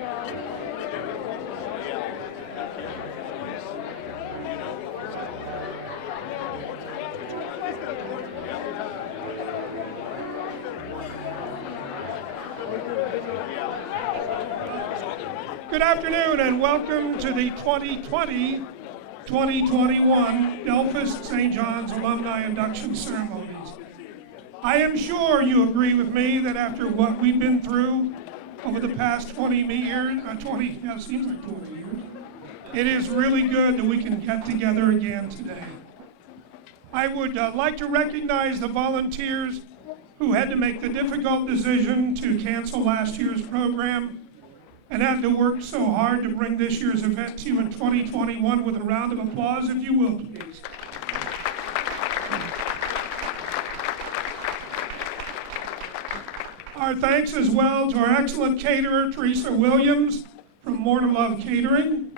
Good afternoon and welcome to the 2020-2021 Delphus St. John's Alumni Induction Ceremonies. I am sure you agree with me that after what we've been through over the past 20 years, seems like 20 years, it is really good that we can get together again today. I would like to recognize the volunteers who had to make the difficult decision to cancel last year's program and had to work so hard to bring this year's event to you in 2021 with a round of applause, if you will, please. Our thanks as well to our excellent caterer, Teresa Williams from More to Love Catering.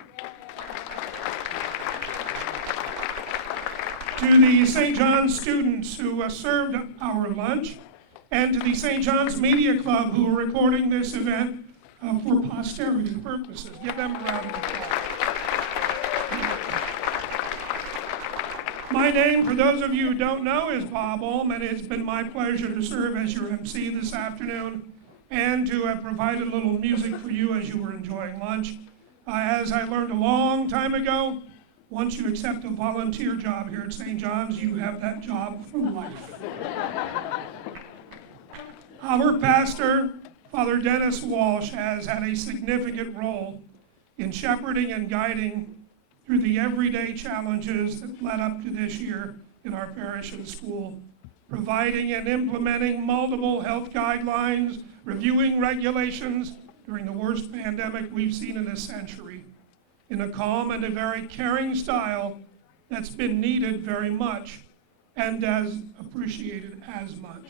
To the St. John's students who served our lunch, and to the St. John's Media Club who are recording this event for posterity purposes. Give them a round of applause. My name, for those of you who don't know, is Bob Ulm, and it's been my pleasure to serve as your MC this afternoon and to have provided a little music for you as you were enjoying lunch. As I learned a long time ago, once you accept a volunteer job here at St. John's, you have that job for life. Our pastor, Father Dennis Walsh, has had a significant role in shepherding and guiding through the everyday challenges that led up to this year in our parish and school, providing and implementing multiple health guidelines, reviewing regulations during the worst pandemic we've seen in a century, in a calm and a very caring style that's been needed very much and as appreciated as much.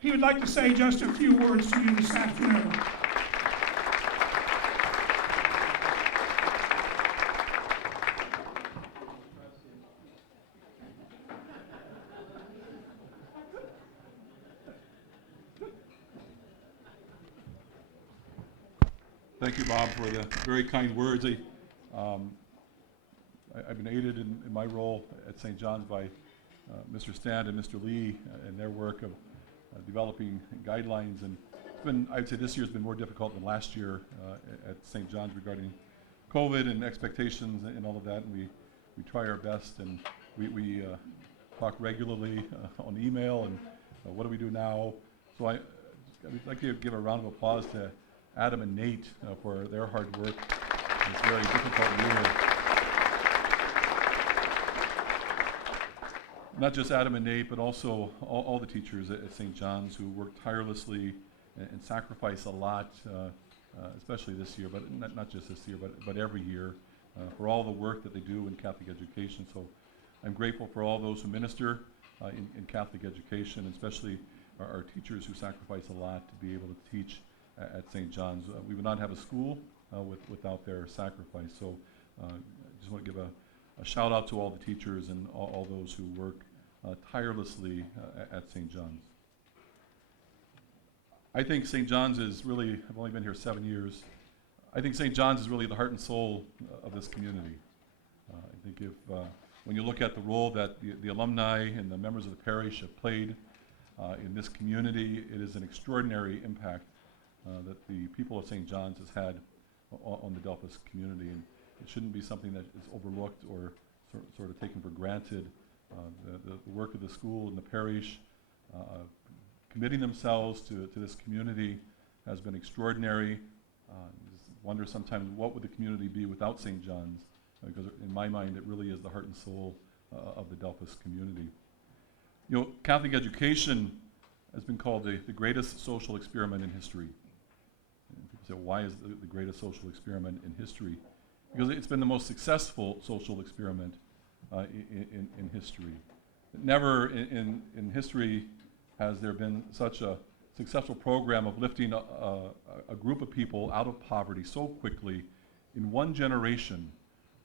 He would like to say just a few words to you this afternoon. Thank you, Bob, for the very kind words. I've been aided in my role at St. John's by Mr. Stand and Mr. Lee in their work of developing guidelines, and I'd say this year's been more difficult than last year at St. John's regarding COVID and expectations and all of that, and we try our best, and we talk regularly on email, and what do we do now? So I'd like to give a round of applause to Adam and Nate for their hard work in this very difficult year. Not just Adam and Nate, but also all the teachers at St. John's who work tirelessly and sacrifice a lot, especially this year, but not just this year, but every year, for all the work that they do in Catholic education. So I'm grateful for all those who minister in Catholic education, especially our teachers who sacrifice a lot to be able to teach at St. John's. We would not have a school without their sacrifice. So I just want to give a shout out to all the teachers and all those who work tirelessly at St. John's. I think St. John's is really, I've only been here 7 years, I think St. John's is really the heart and soul of this community. I think when you look at the role that the alumni and the members of the parish have played in this community, it is an extraordinary impact that the people of St. John's has had on the Delphus community, and it shouldn't be something that is overlooked or sort of taken for granted. The work of the school and the parish committing themselves to this community has been extraordinary. Just wonder sometimes what would the community be without St. John's, because in my mind it really is the heart and soul of the Delphus community. You know, Catholic education has been called the greatest social experiment in history. And people say, why is it the greatest social experiment in history? Because it's been the most successful social experiment in history. Never in history has there been such a successful program of lifting a group of people out of poverty so quickly in one generation,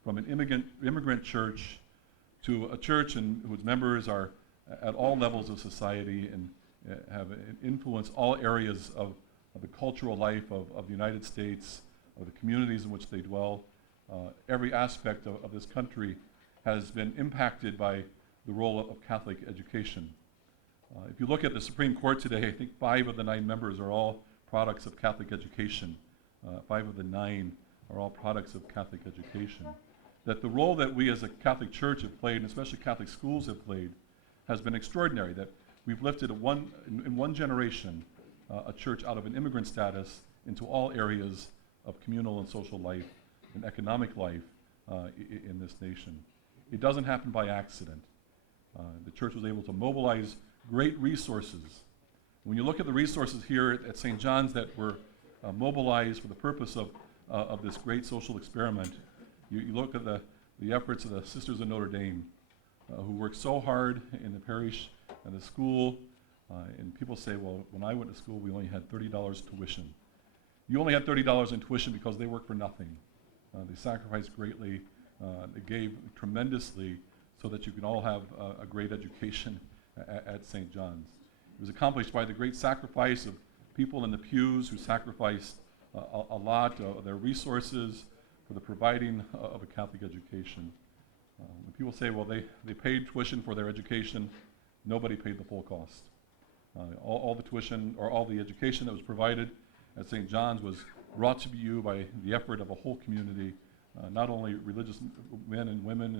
from an immigrant church to a church whose members are at all levels of society and have influenced all areas of the cultural life of the United States, of the communities in which they dwell. Every aspect of this country has been impacted by the role of Catholic education. If you look at the Supreme Court today, I think 5 of the 9 members are all products of Catholic education. 5 of the 9 are all products of Catholic education. That the role that we as a Catholic Church have played, and especially Catholic schools have played, has been extraordinary. That we've lifted in one generation a church out of an immigrant status into all areas of communal and social life and economic life in this nation. It doesn't happen by accident. The church was able to mobilize great resources. When you look at the resources here at St. John's that were mobilized for the purpose of this great social experiment, you look at the efforts of the Sisters of Notre Dame, who worked so hard in the parish and the school, and people say, well, when I went to school, we only had $30 tuition. You only had $30 in tuition because they worked for nothing. They sacrificed greatly. They gave tremendously so that you can all have a great education at St. John's. It was accomplished by the great sacrifice of people in the pews who sacrificed a lot of their resources for the providing of a Catholic education. When people say, well, they paid tuition for their education, nobody paid the full cost. All the tuition or all the education that was provided at St. John's was brought to you by the effort of a whole community, not only religious men and women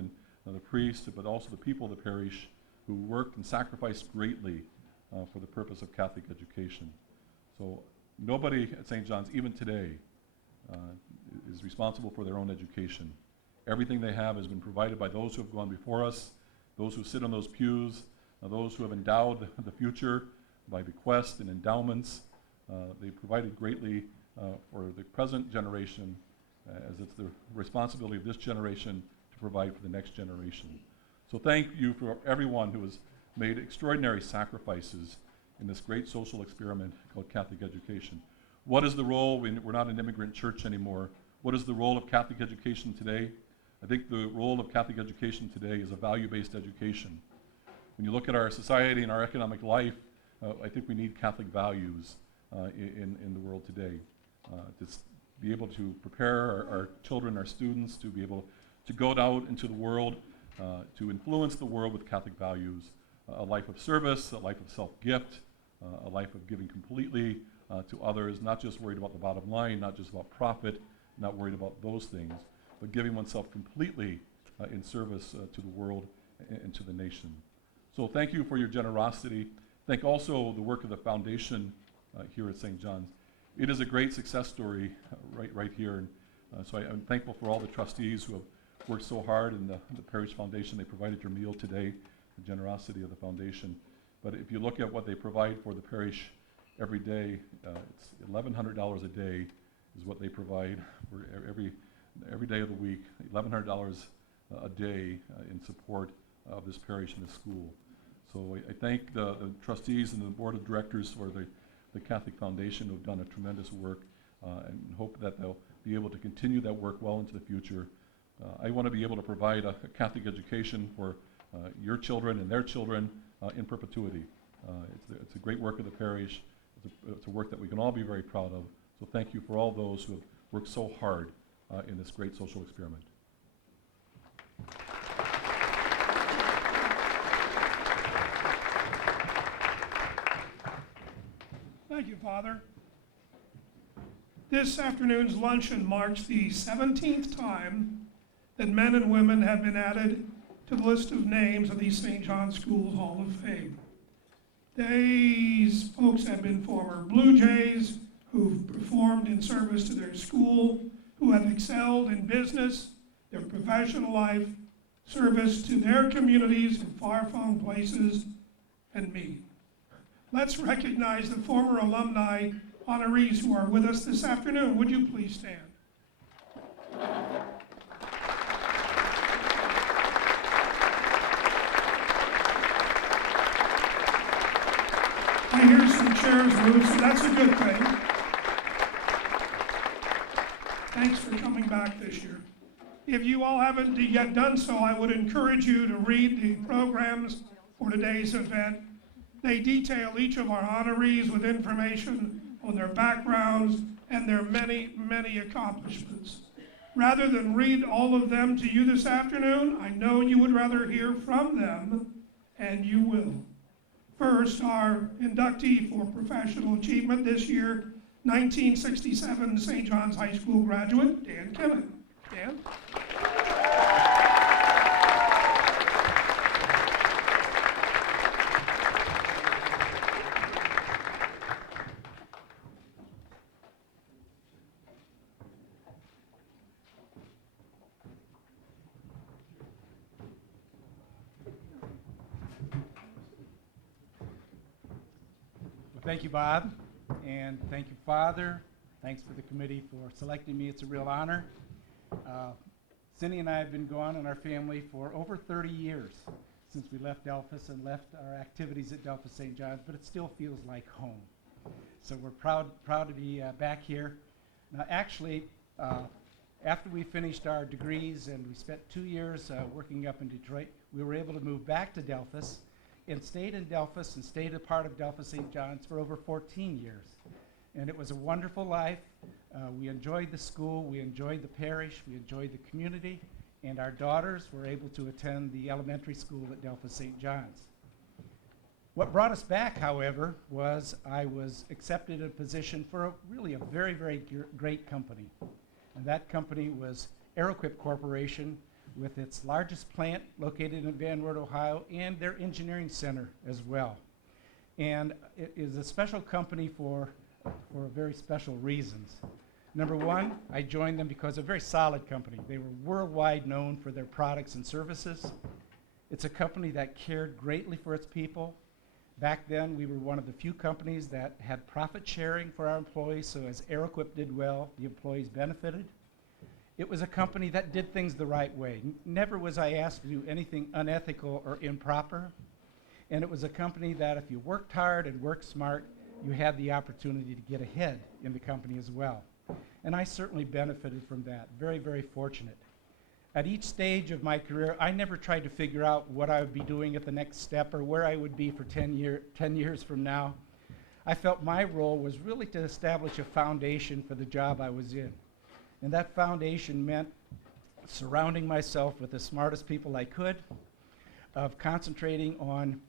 and the priests, but also the people of the parish who worked and sacrificed greatly for the purpose of Catholic education. So nobody at St. John's, even today, is responsible for their own education. Everything they have has been provided by those who have gone before us, those who sit on those pews, those who have endowed the future by bequests and endowments. They provided greatly for the present generation, as it's the responsibility of this generation to provide for the next generation. So thank you for everyone who has made extraordinary sacrifices in this great social experiment called Catholic education. What is the role? We're not an immigrant church anymore. What is the role of Catholic education today? I think the role of Catholic education today is a value-based education. When you look at our society and our economic life, I think we need Catholic values in the world today. To be able to prepare our children, our students, to be able to go out into the world, to influence the world with Catholic values, a life of service, a life of self-gift, a life of giving completely to others, not just worried about the bottom line, not just about profit, not worried about those things, but giving oneself completely in service to the world and to the nation. So thank you for your generosity. Thank also the work of the foundation here at St. John's. It is a great success story right here. And so I'm thankful for all the trustees who have worked so hard, and the Parish Foundation. They provided your meal today, the generosity of the foundation. But if you look at what they provide for the parish every day, it's $1,100 a day is what they provide for every day of the week, $1,100 a day in support of this parish and this school. So I thank the trustees and the board of directors for the Catholic Foundation who have done a tremendous work, and hope that they'll be able to continue that work well into the future. I want to be able to provide a Catholic education for your children and their children in perpetuity. It's a great work of the parish. It's a work that we can all be very proud of. So thank you for all those who have worked so hard in this great social experiment. Thank you, Father. This afternoon's luncheon marks the 17th time that men and women have been added to the list of names of the St. John's School Hall of Fame. These folks have been former Blue Jays who've performed in service to their school, who have excelled in business, their professional life, service to their communities in far-flung places, and me. Let's recognize the former alumni honorees who are with us this afternoon. Would you please stand? I hear some chairs move, so that's a good thing. Thanks for coming back this year. If you all haven't yet done so, I would encourage you to read the programs for today's event. They detail each of our honorees with information on their backgrounds and their many, many accomplishments. Rather than read all of them to you this afternoon, I know you would rather hear from them, and you will. First, our inductee for professional achievement this year, 1967 St. John's High School graduate, Dan Kimmin. Dan? Thank you, Bob, and thank you, Father. Thanks for the committee for selecting me. It's a real honor. Cindy and I have been gone in our family for over 30 years since we left Delphus and left our activities at Delphus St. John's, but it still feels like home. So we're proud to be back here. Now, actually, after we finished our degrees and we spent 2 years working up in Detroit, we were able to move back to Delphus and stayed in Delphus and stayed a part of Delphus St. John's for over 14 years. And it was a wonderful life. We enjoyed the school, we enjoyed the parish, we enjoyed the community, and our daughters were able to attend the elementary school at Delphus St. John's. What brought us back, however, was I was accepted in a position for really a very, very great company. And that company was Aeroquip Corporation, with its largest plant located in Van Wert, Ohio, and their engineering center as well. And it is a special company for very special reasons. Number one, I joined them because they're a very solid company. They were worldwide known for their products and services. It's a company that cared greatly for its people. Back then, we were one of the few companies that had profit sharing for our employees, so as Aeroquip did well, the employees benefited. It was a company that did things the right way. Never was I asked to do anything unethical or improper. And it was a company that if you worked hard and worked smart, you had the opportunity to get ahead in the company as well. And I certainly benefited from that. Very, very fortunate. At each stage of my career, I never tried to figure out what I would be doing at the next step or where I would be for 10 years from now. I felt my role was really to establish a foundation for the job I was in. And that foundation meant surrounding myself with the smartest people I could, of concentrating on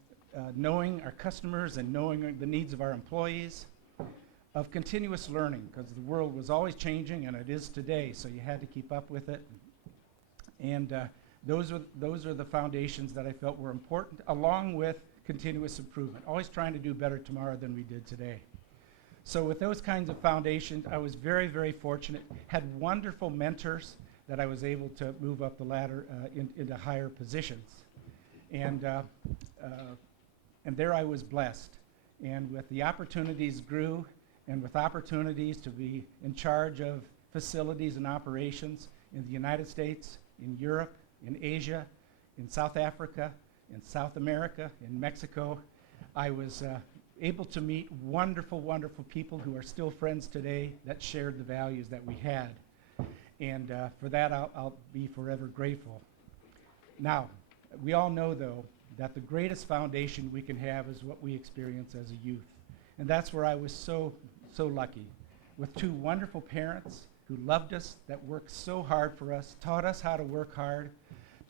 knowing our customers and knowing the needs of our employees, of continuous learning, because the world was always changing, and it is today, so you had to keep up with it. And those are the foundations that I felt were important, along with continuous improvement, always trying to do better tomorrow than we did today. So with those kinds of foundations, I was very, very fortunate, had wonderful mentors that I was able to move up the ladder into higher positions. And there I was blessed. And with the opportunities grew, and with opportunities to be in charge of facilities and operations in the United States, in Europe, in Asia, in South Africa, in South America, in Mexico, I was able to meet wonderful, wonderful people who are still friends today that shared the values that we had. And for that, I'll be forever grateful. Now, we all know, though, that the greatest foundation we can have is what we experience as a youth. And that's where I was so lucky, with two wonderful parents who loved us, that worked so hard for us, taught us how to work hard,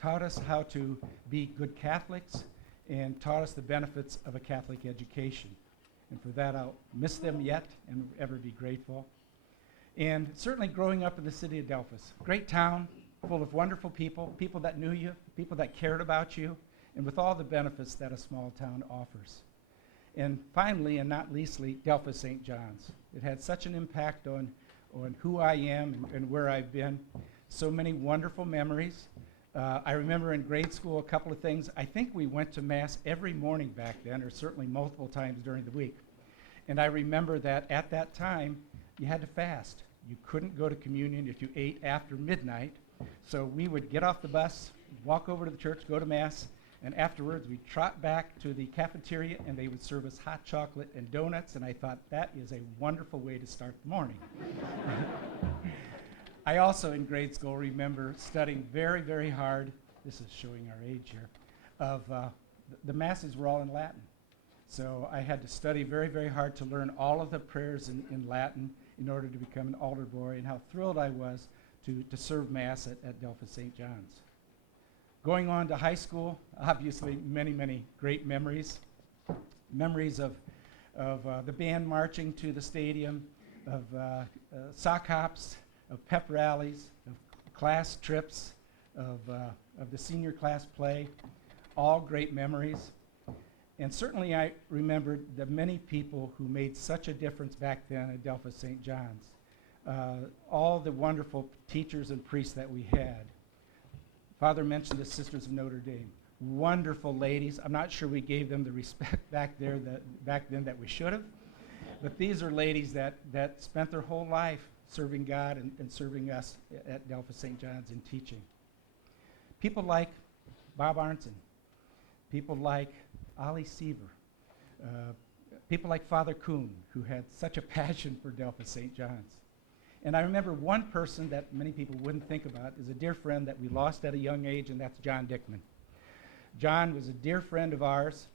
taught us how to be good Catholics, and taught us the benefits of a Catholic education. And for that, I'll miss them yet and ever be grateful. And certainly growing up in the city of Delphus, great town, full of wonderful people, people that knew you, people that cared about you, and with all the benefits that a small town offers. And finally, and not leastly, Delphus St. John's. It had such an impact on who I am and where I've been. So many wonderful memories. I remember in grade school a couple of things. I think we went to Mass every morning back then, or certainly multiple times during the week. And I remember that at that time, you had to fast. You couldn't go to communion if you ate after midnight. So we would get off the bus, walk over to the church, go to Mass, and afterwards we'd trot back to the cafeteria and they would serve us hot chocolate and donuts, and I thought that is a wonderful way to start the morning. I also in grade school remember studying very, very hard, this is showing our age here, of the Masses were all in Latin. So I had to study very, very hard to learn all of the prayers in Latin, in order to become an altar boy, and how thrilled I was to serve Mass at Delphos St. John's. Going on to high school, obviously many, many great memories. Memories of the band marching to the stadium, of sock hops, of pep rallies, of class trips, of the senior class play, all great memories. And certainly I remembered the many people who made such a difference back then at Delphos St. John's. All the wonderful teachers and priests that we had. Father mentioned the Sisters of Notre Dame. Wonderful ladies. I'm not sure we gave them the respect back then that we should have. But these are ladies that spent their whole life serving God and serving us at Delphos St. John's in teaching. People like Bob Arnson. People like Ollie Seaver. People like Father Kuhn, who had such a passion for Delphos St. John's. And I remember one person that many people wouldn't think about is a dear friend that we lost at a young age, and that's John Dickman. John was a dear friend of ours,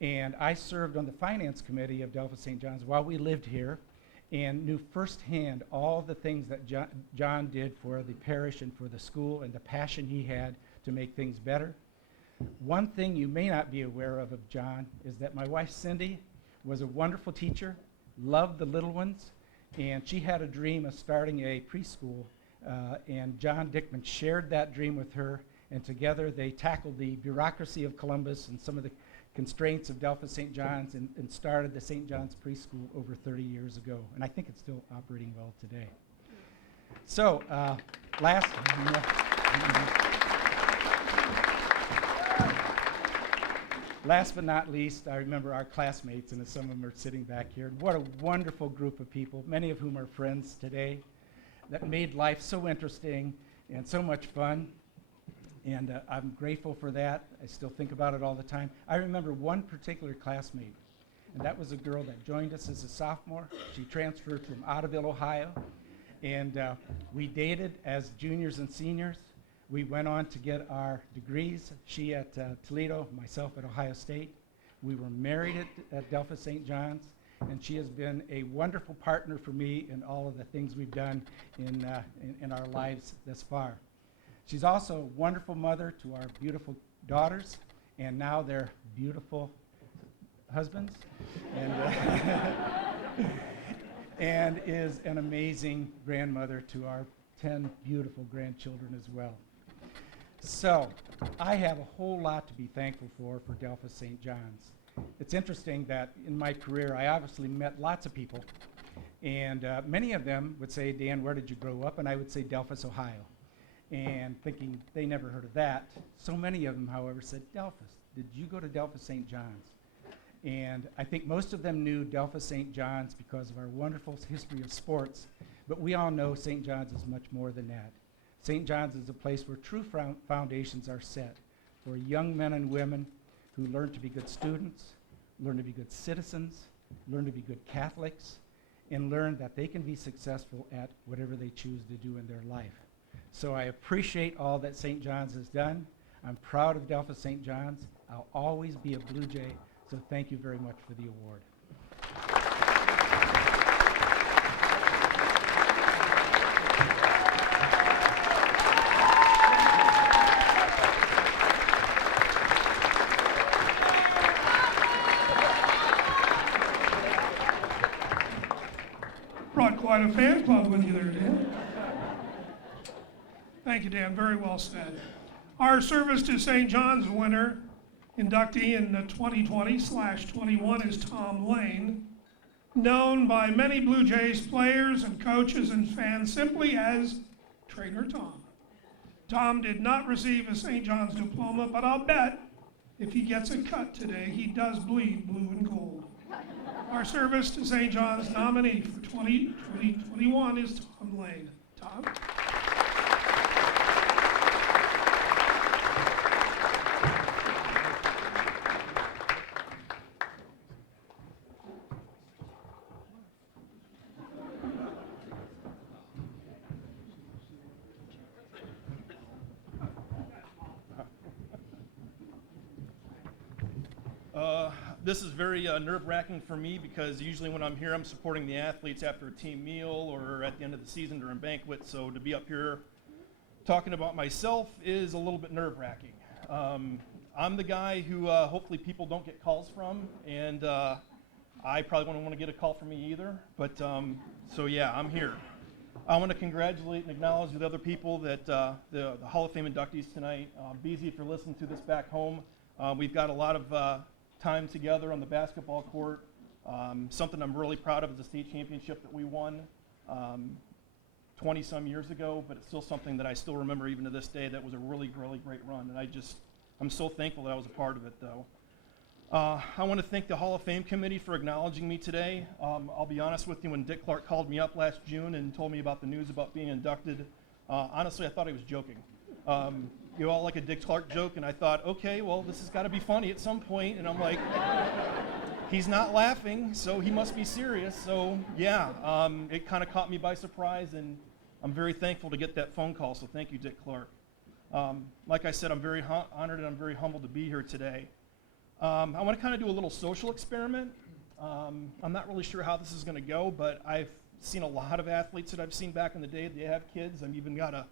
and I served on the finance committee of Delphos St. John's while we lived here, and knew firsthand all the things that John did for the parish and for the school, and the passion he had to make things better. One thing you may not be aware of John is that my wife Cindy was a wonderful teacher, loved the little ones, and she had a dream of starting a preschool, and John Dickman shared that dream with her, and together they tackled the bureaucracy of Columbus and some of the constraints of Delphos St. John's and started the St. John's preschool over 30 years ago, and I think it's still operating well today. So, last but not least, I remember our classmates, and some of them are sitting back here. What a wonderful group of people, many of whom are friends today, that made life so interesting and so much fun. And I'm grateful for that. I still think about it all the time. I remember one particular classmate, and that was a girl that joined us as a sophomore. She transferred from Ottoville, Ohio, and we dated as juniors and seniors. We went on to get our degrees, she at Toledo, myself at Ohio State. We were married at Delphos St. John's, and she has been a wonderful partner for me in all of the things we've done in our lives thus far. She's also a wonderful mother to our beautiful daughters, and now their beautiful husbands, and is an amazing grandmother to our 10 beautiful grandchildren as well. So, I have a whole lot to be thankful for Delphos St. John's. It's interesting that in my career, I obviously met lots of people, and many of them would say, Dan, where did you grow up? And I would say Delphos, Ohio, and thinking they never heard of that. So many of them, however, said, Delphos, did you go to Delphos St. John's? And I think most of them knew Delphos St. John's because of our wonderful history of sports, but we all know St. John's is much more than that. St. John's is a place where true foundations are set for young men and women who learn to be good students, learn to be good citizens, learn to be good Catholics, and learn that they can be successful at whatever they choose to do in their life. So I appreciate all that St. John's has done. I'm proud of Delphos St. John's. I'll always be a Blue Jay, so thank you very much for the award. Brought quite a fan club with you there, Dan. Thank you, Dan. Very well said. Our service to St. John's winner, inductee in the 2020/21 is Tom Lane, known by many Blue Jays players and coaches and fans simply as Trainer Tom. Tom did not receive a St. John's diploma, but I'll bet if he gets a cut today, he does bleed blue and gold. Our service to St. John's nominee for 2021 is Tom Lane. Tom? this is very nerve-wracking for me because usually when I'm here, I'm supporting the athletes after a team meal or at the end of the season during banquet. So to be up here talking about myself is a little bit nerve-wracking. I'm the guy who hopefully people don't get calls from, and I probably wouldn't want to get a call from me either. But so yeah, I'm here. I want to congratulate and acknowledge the other people that the Hall of Fame inductees tonight. Beezy, if you're listening to this back home, we've got a lot of time together on the basketball court. Something I'm really proud of is the state championship that we won 20-some years ago, but it's still something that I still remember even to this day. That was a really, really great run, and I'm so thankful that I was a part of it, though. I want to thank the Hall of Fame committee for acknowledging me today. I'll be honest with you, when Dick Clark called me up last June and told me about the news about being inducted, honestly, I thought he was joking. You all like a Dick Clark joke, and I thought, okay, well, this has got to be funny at some point, and I'm like, he's not laughing, so he must be serious. So yeah, it kind of caught me by surprise, and I'm very thankful to get that phone call, so thank you, Dick Clark. Like I said, I'm very honored and I'm very humbled to be here today. I want to kind of do a little social experiment. I'm not really sure how this is going to go, but I've seen a lot of athletes that I've seen back in the day. They have kids. I've even got a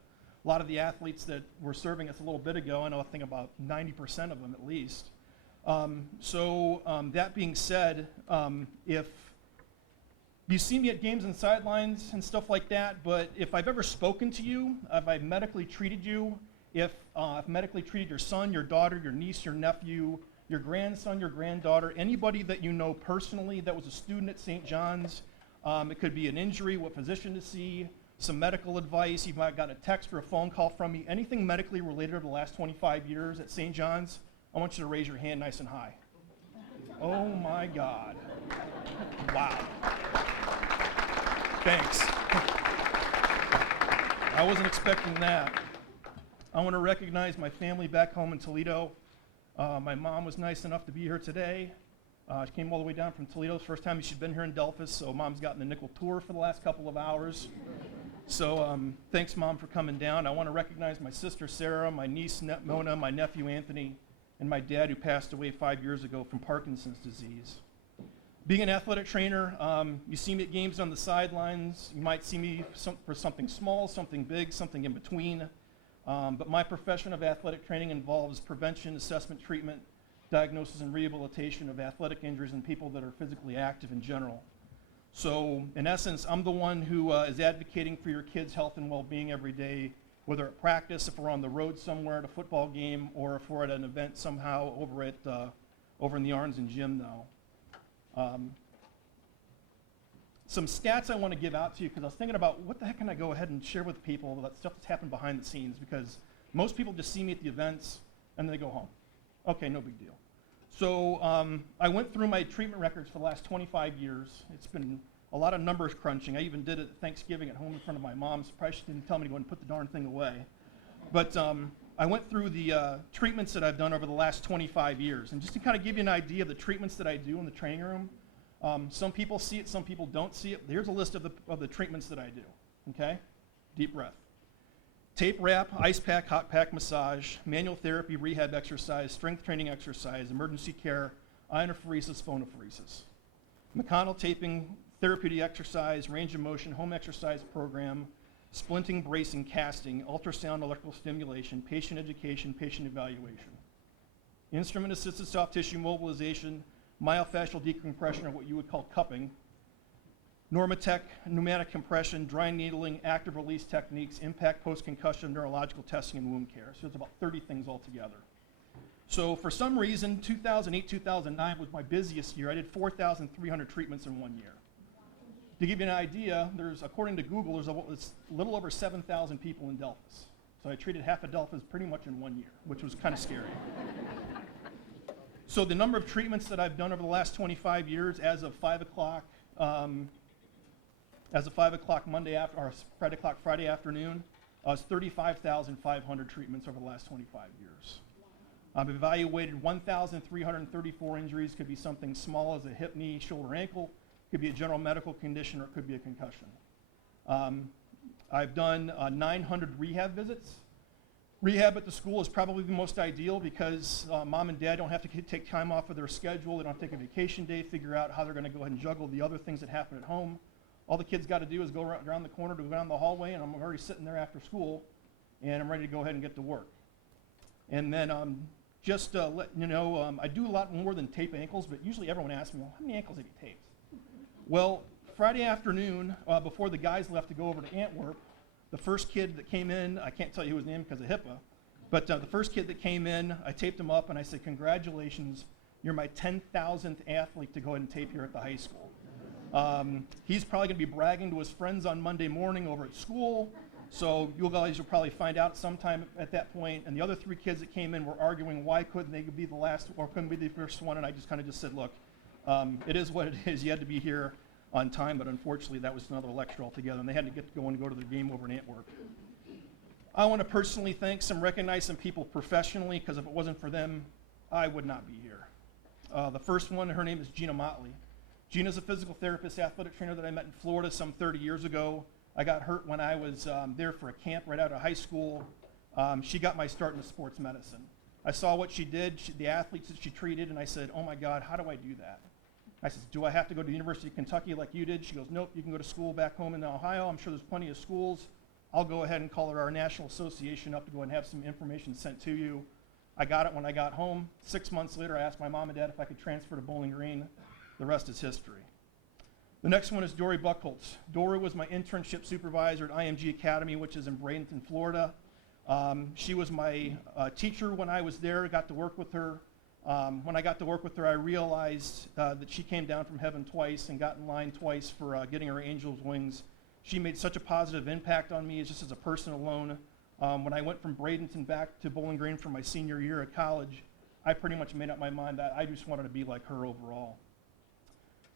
lot of the athletes that were serving us a little bit ago. I think about 90% of them at least. That being said, if you see me at games and sidelines and stuff like that, but if I've ever spoken to you, if I've medically treated you, if I've medically treated your son, your daughter, your niece, your nephew, your grandson, your granddaughter, anybody that you know personally that was a student at St. John's, it could be an injury, what physician to see, some medical advice, you might have got a text or a phone call from me, anything medically related over the last 25 years at St. John's, I want you to raise your hand nice and high. Oh my God. Wow. Thanks. I wasn't expecting that. I want to recognize my family back home in Toledo. My mom was nice enough to be here today. She came all the way down from Toledo. It's the first time she'd been here in Delphus, so Mom's gotten the nickel tour for the last couple of hours. So thanks, Mom, for coming down. I want to recognize my sister, Sarah, my niece, Mona, my nephew, Anthony, and my dad, who passed away 5 years ago from Parkinson's disease. Being an athletic trainer, you see me at games on the sidelines. You might see me for something small, something big, something in between. But my profession of athletic training involves prevention, assessment, treatment, diagnosis, and rehabilitation of athletic injuries in people that are physically active in general. So, in essence, I'm the one who is advocating for your kids' health and well-being every day, whether at practice, if we're on the road somewhere at a football game, or if we're at an event somehow over in the Arnzen gym now. Some stats I want to give out to you, because I was thinking about what the heck can I go ahead and share with people about stuff that's happened behind the scenes, because most people just see me at the events and then they go home. Okay, no big deal. So I went through my treatment records for the last 25 years. It's been a lot of numbers crunching. I even did it at Thanksgiving at home in front of my mom. Surprised she didn't tell me to go and put the darn thing away. But I went through the treatments that I've done over the last 25 years. And just to kind of give you an idea of the treatments that I do in the training room, some people see it, some people don't see it. Here's a list of the treatments that I do, okay? Deep breath. Tape wrap, ice pack, hot pack massage, manual therapy, rehab exercise, strength training exercise, emergency care, ionophoresis, phonophoresis. McConnell taping, therapeutic exercise, range of motion, home exercise program, splinting, bracing, casting, ultrasound, electrical stimulation, patient education, patient evaluation. Instrument-assisted soft tissue mobilization, myofascial decompression, or what you would call cupping, Normatec, pneumatic compression, dry needling, active release techniques, impact post-concussion, neurological testing, and wound care. So it's about 30 things altogether. So for some reason, 2008, 2009 was my busiest year. I did 4,300 treatments in 1 year. To give you an idea, according to Google, there's a little over 7,000 people in Delphus. So I treated half of Delphus pretty much in 1 year, which was kind of scary. So the number of treatments that I've done over the last 25 years, as of 5 o'clock Friday afternoon, is 35,500 treatments over the last 25 years. I've evaluated 1,334 injuries. Could be something small as a hip, knee, shoulder, ankle. Could be a general medical condition, or it could be a concussion. I've done 900 rehab visits. Rehab at the school is probably the most ideal because mom and dad don't have to take time off of their schedule. They don't have to take a vacation day, figure out how they're going to go ahead and juggle the other things that happen at home. All the kids got to do is go around the corner to go down the hallway, and I'm already sitting there after school, and I'm ready to go ahead and get to work. And then just let you know, I do a lot more than tape ankles, but usually everyone asks me, well, how many ankles have you taped? Well, Friday afternoon, before the guys left to go over to Antwerp, the first kid that came in, I can't tell you his name because of HIPAA, but the first kid that came in, I taped him up and I said, congratulations, you're my 10,000th athlete to go ahead and tape here at the high school. He's probably going to be bragging to his friends on Monday morning over at school, so you guys will probably find out sometime at that point. And the other 3 kids that came in were arguing why couldn't they be the last or couldn't be the first one, and I just kind of said, look, it is what it is. You had to be here on time, but unfortunately that was another lecture altogether, and they had to get to go and go to the game over in Antwerp. I want to personally thank recognize some people professionally, because if it wasn't for them, I would not be here. The first one, her name is Gina Motley. Gina's a physical therapist, athletic trainer that I met in Florida some 30 years ago. I got hurt when I was there for a camp right out of high school. She got my start in sports medicine. I saw what she did, the athletes that she treated, and I said, oh my God, how do I do that? I said, do I have to go to the University of Kentucky like you did? She goes, nope, you can go to school back home in Ohio. I'm sure there's plenty of schools. I'll go ahead and call our national association up to go and have some information sent to you. I got it when I got home. 6 months later, I asked my mom and dad if I could transfer to Bowling Green. The rest is history. The next one is Dory Buchholz. Dory was my internship supervisor at IMG Academy, which is in Bradenton, Florida. She was my teacher when I was there. I got to work with her. When I got to work with her, I realized that she came down from heaven twice and got in line twice for getting her angel's wings. She made such a positive impact on me just as a person alone. When I went from Bradenton back to Bowling Green for my senior year at college, I pretty much made up my mind that I just wanted to be like her overall.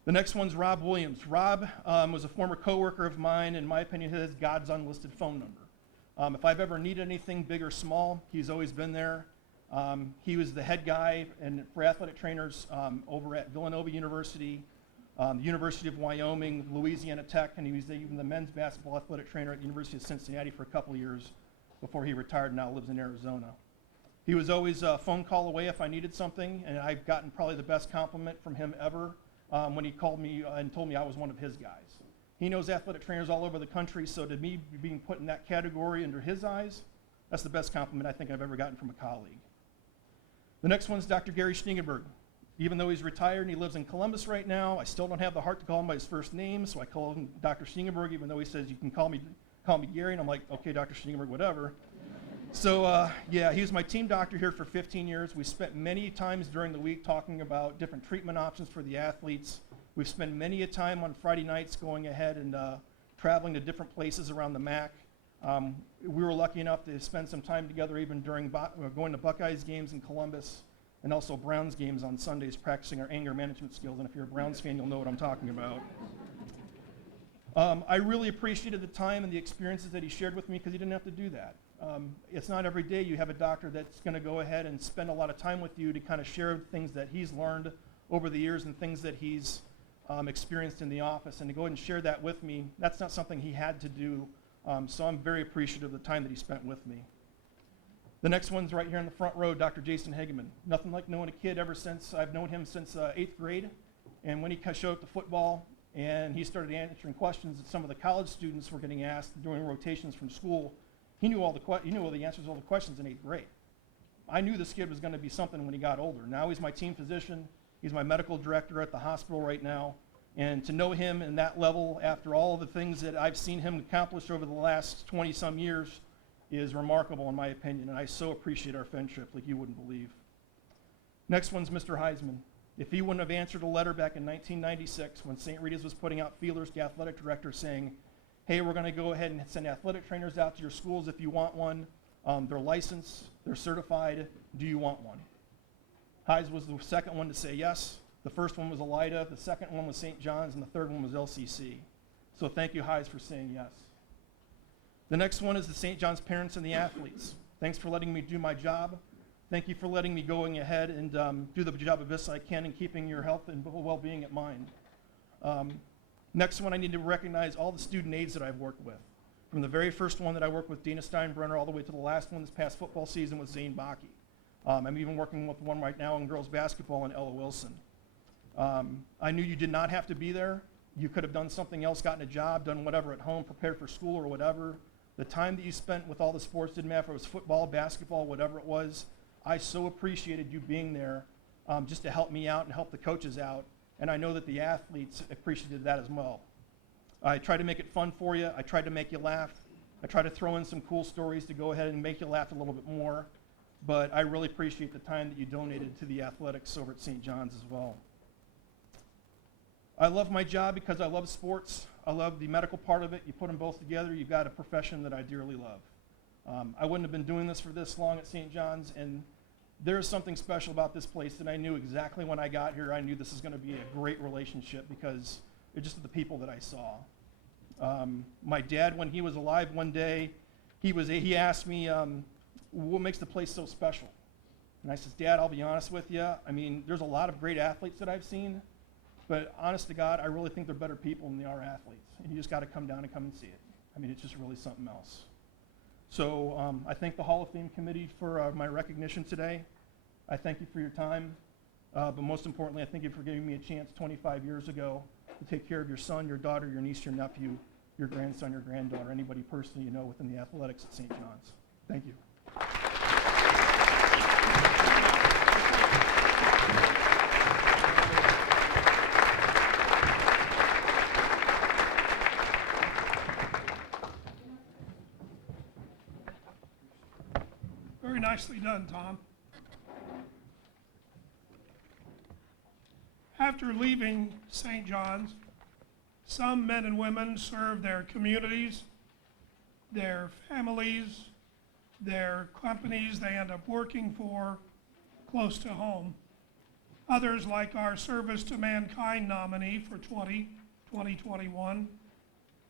The next one's Rob Williams. Rob was a former coworker of mine. In my opinion, he has God's unlisted phone number. If I've ever needed anything big or small, he's always been there. He was the head guy for athletic trainers over at Villanova University, the University of Wyoming, Louisiana Tech, and he was even the men's basketball athletic trainer at the University of Cincinnati for a couple of years before he retired and now lives in Arizona. He was always a phone call away if I needed something, and I've gotten probably the best compliment from him ever when he called me and told me I was one of his guys. He knows athletic trainers all over the country, so to me being put in that category under his eyes, that's the best compliment I think I've ever gotten from a colleague. The next one's Dr. Gary Stingenberg. Even though he's retired and he lives in Columbus right now, I still don't have the heart to call him by his first name, so I call him Dr. Stingenberg, even though he says you can call me Gary, and I'm like, okay, Dr. Stingenberg, whatever. So yeah, he was my team doctor here for 15 years. We spent many times during the week talking about different treatment options for the athletes. We've spent many a time on Friday nights going ahead and traveling to different places around the MAC. We were lucky enough to spend some time together even during going to Buckeyes games in Columbus and also Browns games on Sundays, practicing our anger management skills. And if you're a Browns fan, you'll know what I'm talking about. I really appreciated the time and the experiences that he shared with me because he didn't have to do that. It's not every day you have a doctor that's going to go ahead and spend a lot of time with you to kind of share things that he's learned over the years and things that he's experienced in the office. And to go ahead and share that with me, that's not something he had to do. So I'm very appreciative of the time that he spent with me. The next one's right here in the front row, Dr. Jason Hageman. Nothing like knowing a kid ever since. I've known him since 8th grade. And when he showed up to football and he started answering questions that some of the college students were getting asked during rotations from school, he knew all the answers to all the questions in 8th grade. I knew this kid was going to be something when he got older. Now he's my team physician. He's my medical director at the hospital right now. And to know him in that level after all of the things that I've seen him accomplish over the last 20-some years is remarkable in my opinion, and I so appreciate our friendship like you wouldn't believe. Next one's Mr. Heisman. If he wouldn't have answered a letter back in 1996 when St. Rita's was putting out feelers to the athletic director saying, hey, we're going to go ahead and send athletic trainers out to your schools if you want one. They're licensed, they're certified, do you want one? Heis was the second one to say yes. The first one was Elida, the second one was St. John's, and the third one was LCC. So thank you, Heis, for saying yes. The next one is the St. John's parents and the athletes. Thanks for letting me do my job. Thank you for letting me going ahead and do the job of best I can in keeping your health and well-being at mind. Next one, I need to recognize all the student aides that I've worked with. From the very first one that I worked with Dina Steinbrenner all the way to the last one this past football season with Zane Bakke. I'm even working with one right now in girls basketball in Ella Wilson. I knew you did not have to be there. You could have done something else, gotten a job, done whatever at home, prepared for school or whatever. The time that you spent with all the sports, didn't matter if it was football, basketball, whatever it was, I so appreciated you being there just to help me out and help the coaches out. And I know that the athletes appreciated that as well. I tried to make it fun for you. I tried to make you laugh. I tried to throw in some cool stories to go ahead and make you laugh a little bit more. But I really appreciate the time that you donated to the athletics over at St. John's as well. I love my job because I love sports. I love the medical part of it. You put them both together, you've got a profession that I dearly love. I wouldn't have been doing this for this long at St. John's, and there is something special about this place that I knew exactly when I got here. I knew this is going to be a great relationship because it's just the people that I saw. My dad, when he was alive one day, he asked me, what makes the place so special? And I says, Dad, I'll be honest with you. I mean, there's a lot of great athletes that I've seen, but honest to God, I really think they're better people than they are athletes. And you just got to come down and come and see it. I mean, it's just really something else. So I thank the Hall of Fame committee for my recognition today. I thank you for your time. But most importantly, I thank you for giving me a chance 25 years ago to take care of your son, your daughter, your niece, your nephew, your grandson, your granddaughter, anybody personally you know within the athletics at St. John's. Thank you. Very nicely done, Tom. After leaving St. John's, some men and women serve their communities, their families, their companies they end up working for close to home. Others, like our Service to Mankind nominee for 2021,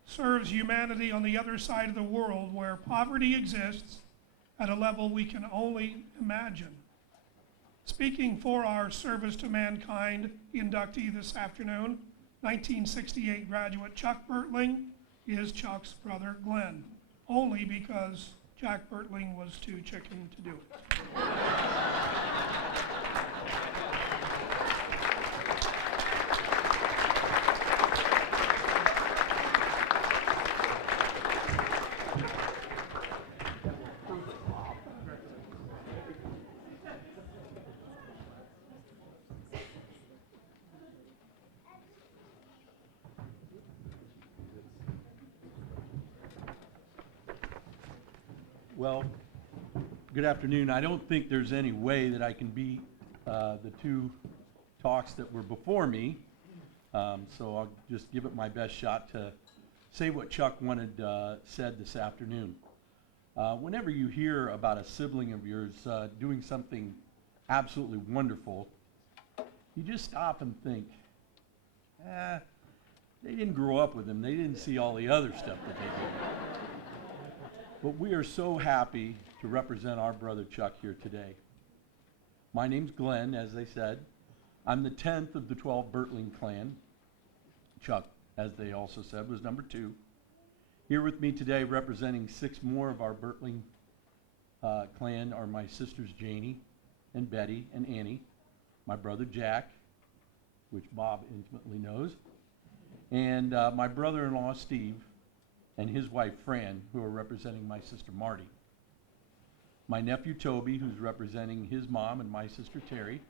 serves humanity on the other side of the world where poverty exists at a level we can only imagine. Speaking for our Service to Mankind inductee this afternoon, 1968 graduate Chuck Bertling is Chuck's brother Glenn, only because Jack Bertling was too chicken to do it. Well, good afternoon. I don't think there's any way that I can beat the two talks that were before me, so I'll just give it my best shot to say what Chuck wanted said this afternoon. Whenever you hear about a sibling of yours doing something absolutely wonderful, you just stop and think, they didn't grow up with him. They didn't see all the other stuff that they did. But we are so happy to represent our brother Chuck here today. My name's Glenn, as they said. I'm the 10th of the 12 Bertling clan. Chuck, as they also said, was number 2. Here with me today representing 6 more of our Bertling clan are my sisters Janie and Betty and Annie, my brother Jack, which Bob intimately knows, and my brother-in-law Steve, and his wife Fran, who are representing my sister Marty. My nephew Toby, who's representing his mom and my sister Terry.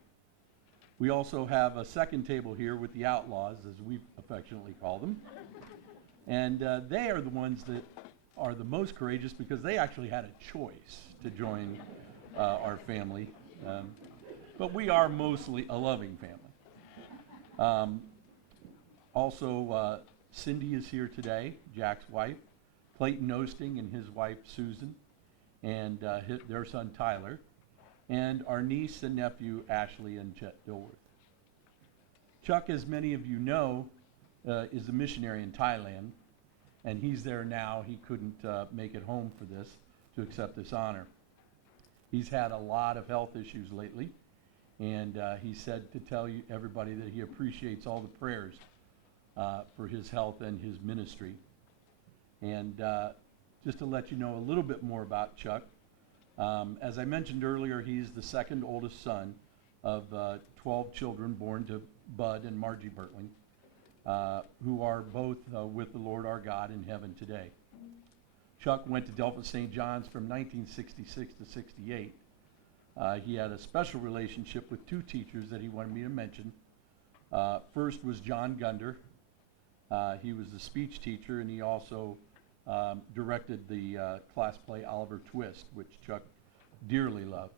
We also have a second table here with the outlaws, as we affectionately call them. And they are the ones that are the most courageous because they actually had a choice to join our family. But we are mostly a loving family. Also, Cindy is here today, Jack's wife, Clayton Osting and his wife Susan, and their son Tyler, and our niece and nephew Ashley and Chet Dilworth. Chuck, as many of you know, is a missionary in Thailand, and he's there now. He couldn't make it home for this to accept this honor. He's had a lot of health issues lately, and he said to tell you everybody that he appreciates all the prayers for his health and his ministry. And just to let you know a little bit more about Chuck. As I mentioned earlier, he's the second oldest son of 12 children born to Bud and Margie Bertling, who are both with the Lord our God in heaven today. Chuck went to Delphos St. John's from 1966 to 68. He had a special relationship with two teachers that he wanted me to mention. First was John Gunder. He was the speech teacher, and he also directed the class play Oliver Twist, which Chuck dearly loved.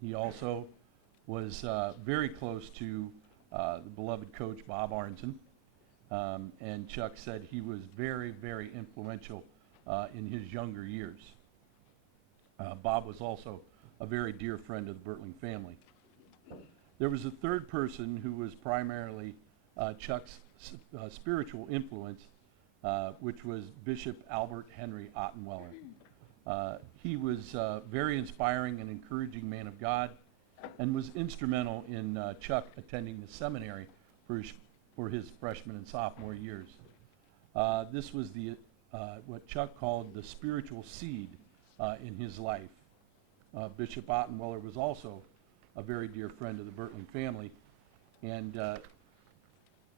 He also was very close to the beloved coach Bob Arnson, and Chuck said he was very, very influential in his younger years. Bob was also a very dear friend of the Bertling family. There was a third person who was primarily Chuck's spiritual influence, which was Bishop Albert Henry Ottenweller. He was a very inspiring and encouraging man of God, and was instrumental in Chuck attending the seminary for his freshman and sophomore years. This was what Chuck called the spiritual seed in his life. Bishop Ottenweller was also a very dear friend of the Bertling family, and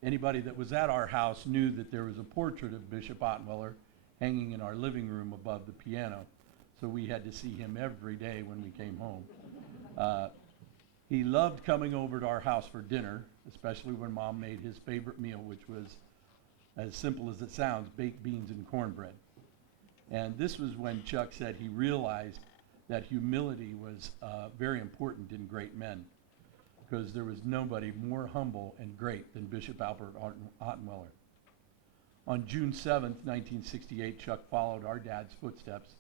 anybody that was at our house knew that there was a portrait of Bishop Ottenweller hanging in our living room above the piano, so we had to see him every day when we came home. He loved coming over to our house for dinner, especially when Mom made his favorite meal, which was, as simple as it sounds, baked beans and cornbread. And this was when Chuck said he realized that humility was very important in great men, because there was nobody more humble and great than Bishop Albert Ottenweller. On June 7th, 1968, Chuck followed our dad's footsteps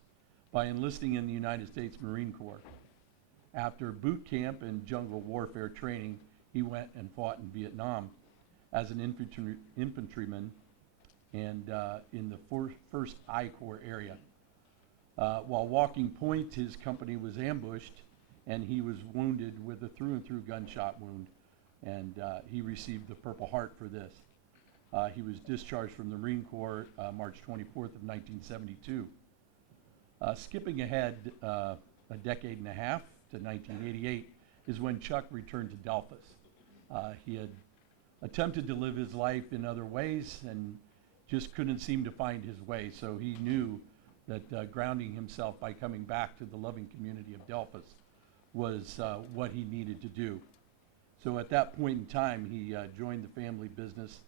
by enlisting in the United States Marine Corps. After boot camp and jungle warfare training, he went and fought in Vietnam as an infantryman and in the 1st I Corps area. While walking point, his company was ambushed, and he was wounded with a through-and-through gunshot wound, and he received the Purple Heart for this. He was discharged from the Marine Corps March 24th of 1972. Skipping ahead a decade and a half to 1988 is when Chuck returned to Delphos. He had attempted to live his life in other ways and just couldn't seem to find his way, so he knew that grounding himself by coming back to the loving community of Delphos was what he needed to do. So at that point in time, he joined the family business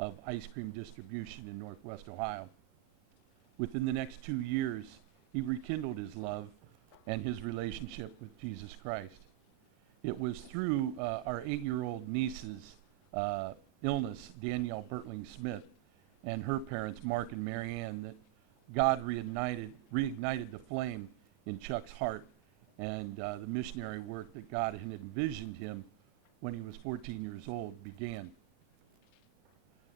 of ice cream distribution in Northwest Ohio. Within the next 2 years, he rekindled his love and his relationship with Jesus Christ. It was through our 8-year-old niece's illness, Danielle Bertling Smith, and her parents, Mark and Mary Ann, that God reignited the flame in Chuck's heart, and the missionary work that God had envisioned him when he was 14 years old began.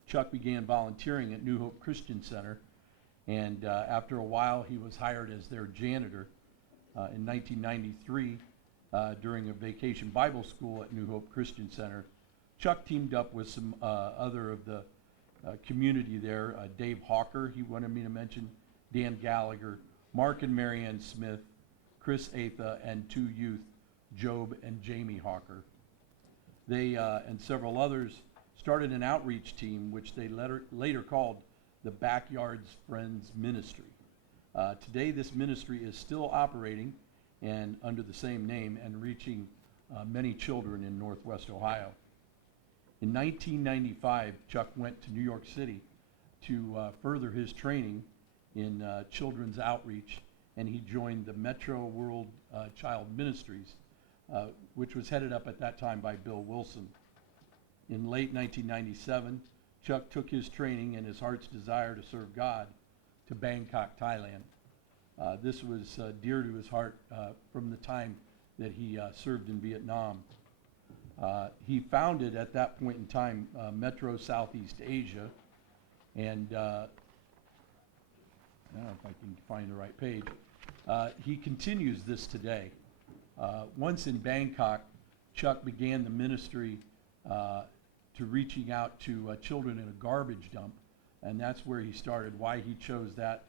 Chuck began volunteering at New Hope Christian Center, and after a while he was hired as their janitor. In 1993, during a vacation Bible school at New Hope Christian Center, Chuck teamed up with some other of the community there, Dave Hawker, he wanted me to mention, Dan Gallagher, Mark and Marianne Smith, Chris Atha, and 2 youth, Job and Jamie Hawker. They and several others started an outreach team, which they later called the Backyards Friends Ministry. Today, this ministry is still operating and under the same name and reaching many children in Northwest Ohio. In 1995, Chuck went to New York City to further his training in children's outreach, and he joined the Metro World Child Ministries, which was headed up at that time by Bill Wilson. In late 1997, Chuck took his training and his heart's desire to serve God to Bangkok, Thailand. This was dear to his heart from the time that he served in Vietnam. He founded at that point in time Metro Southeast Asia, and I don't know if I can find the right page. He continues this today. Once in Bangkok, Chuck began the ministry to reaching out to children in a garbage dump, and that's where he started. Why he chose that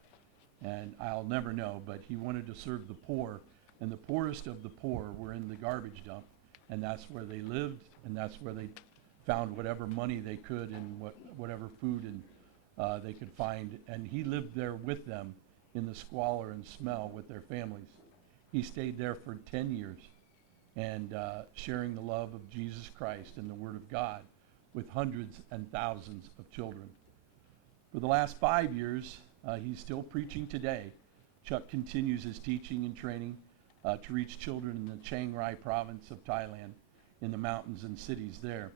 and I'll never know, but he wanted to serve the poor, and the poorest of the poor were in the garbage dump, and that's where they lived, and that's where they found whatever money they could and whatever food and they could find, and he lived there with them in the squalor and smell with their families. He stayed there for 10 years and sharing the love of Jesus Christ and the Word of God with hundreds and thousands of children. For the last 5 years, he's still preaching today. Chuck continues his teaching and training to reach children in the Chiang Rai province of Thailand, in the mountains and cities there.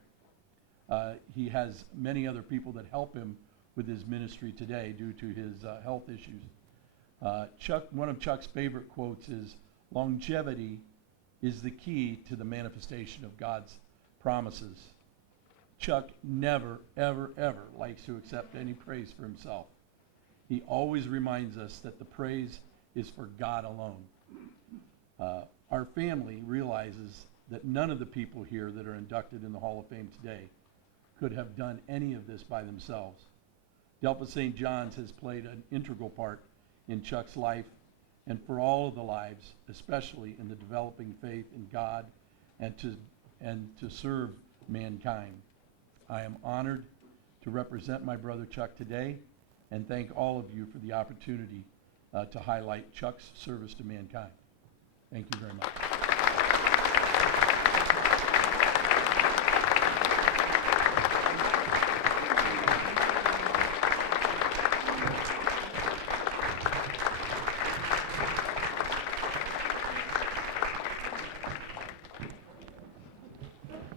He has many other people that help him with his ministry today due to his health issues. One of Chuck's favorite quotes is, "Longevity is the key to the manifestation of God's promises." Chuck never, ever, ever likes to accept any praise for himself. He always reminds us that the praise is for God alone. Our family realizes that none of the people here that are inducted in the Hall of Fame today could have done any of this by themselves. Delta St. John's has played an integral part in Chuck's life and for all of the lives, especially in the developing faith in God and to serve mankind. I am honored to represent my brother Chuck today and thank all of you for the opportunity to highlight Chuck's service to mankind. Thank you very much.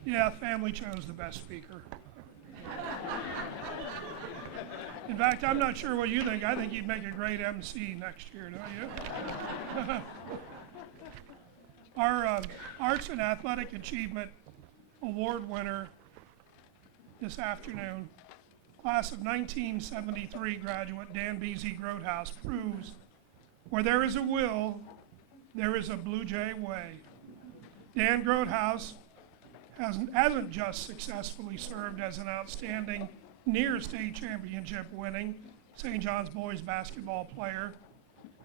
Yeah, family chose the best speaker. In fact, I'm not sure what you think. I think you'd make a great MC next year, don't you? Our Arts and Athletic Achievement Award winner this afternoon, class of 1973 graduate Dan B.Z. Grotehouse, proves where there is a will, there is a Blue Jay way. Dan Grotehouse hasn't just successfully served as an outstanding near state championship winning St. John's boys basketball player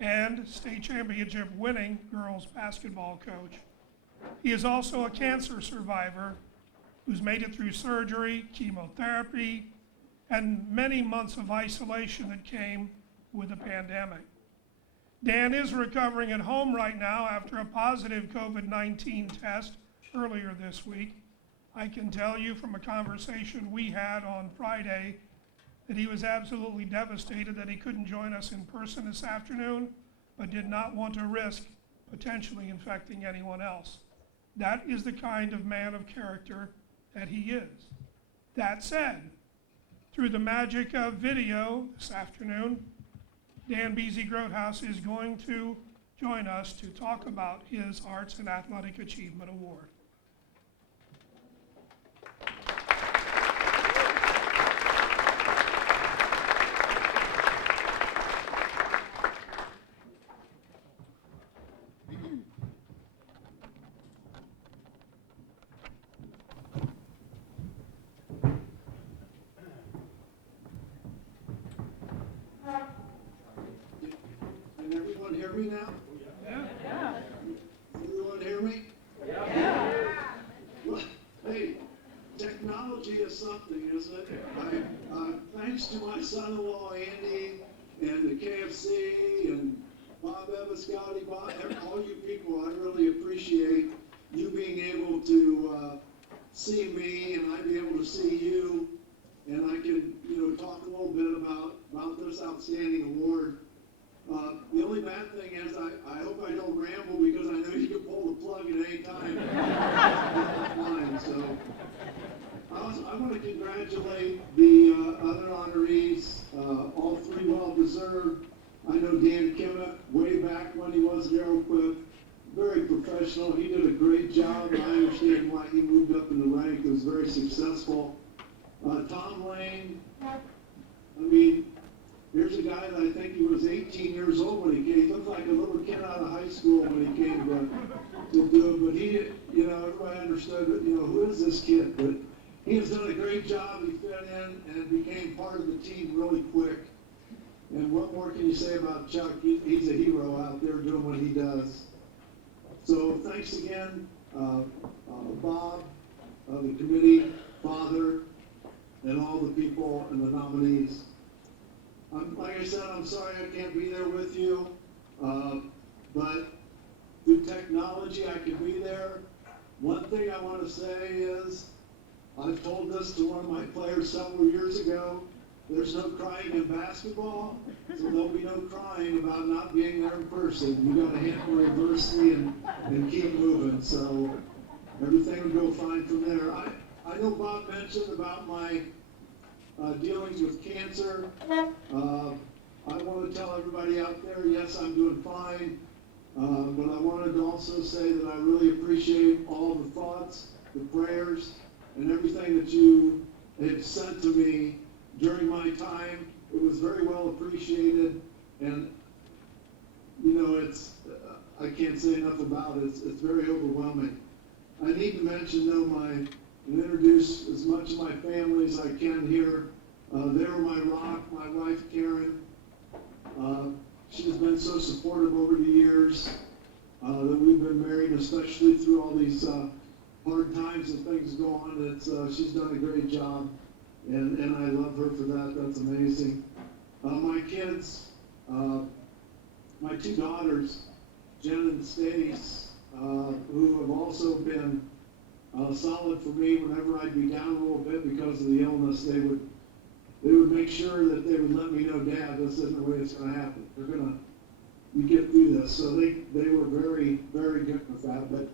and state championship winning girls basketball coach. He is also a cancer survivor who's made it through surgery, chemotherapy, and many months of isolation that came with the pandemic. Dan is recovering at home right now after a positive COVID-19 test earlier this week. I can tell you from a conversation we had on Friday that he was absolutely devastated that he couldn't join us in person this afternoon, but did not want to risk potentially infecting anyone else. That is the kind of man of character that he is. That said, through the magic of video this afternoon, Dan B.Z. Grotehouse is going to join us to talk about his Arts and Athletic Achievement Award. Can everyone hear me now? Yeah. Everyone hear me? Yeah. Well, hey, technology is something, isn't it? Thanks to my son-in-law Andy and the KFC and Bob Evascotti, all you people, I really appreciate you being able to see me and I be able to see you, and I can, talk a little bit about this outstanding award. The only bad thing is I hope I don't ramble because I know you can pull the plug at any time. So I want to congratulate the other honorees, all three well-deserved. I know Dan Kimmett, way back when he was at Aeroquip, very professional. He did a great job, and I understand why he moved up in the rank. He was very successful. Tom Lane, here's a guy that I think he was 18 years old when he came. He looked like a little kid out of high school when he came to do it. But he, everybody understood that, who is this kid? But he has done a great job. He fit in and became part of the team really quick. And what more can you say about Chuck? He's a hero out there doing what he does. So thanks again, Bob, the committee, Father, and all the people and the nominees. Like I said, I'm sorry I can't be there with you, but through technology I can be there. One thing I want to say is, I've told this to one of my players several years ago, there's no crying in basketball, so there'll be no crying about not being there in person. You got to handle adversity and keep moving, so everything will go fine from there. I know Bob mentioned about my dealings with cancer. I want to tell everybody out there, yes, I'm doing fine, but I wanted to also say that I really appreciate all the thoughts, the prayers, and everything that you have sent to me during my time. It was very well appreciated, and you know, I can't say enough about it. It's very overwhelming. I need to mention though and introduce as much of my family as I can here. They were my rock, my wife Karen. She's been so supportive over the years that we've been married, especially through all these hard times and things go on. She's done a great job, and I love her for that. That's amazing. My kids, my two daughters, Jen and Stace, who have also been solid for me whenever I'd be down a little bit because of the illness. They would make sure that they would let me know, Dad, this isn't the way it's going to happen. You get through this. So they were very, very good with that. But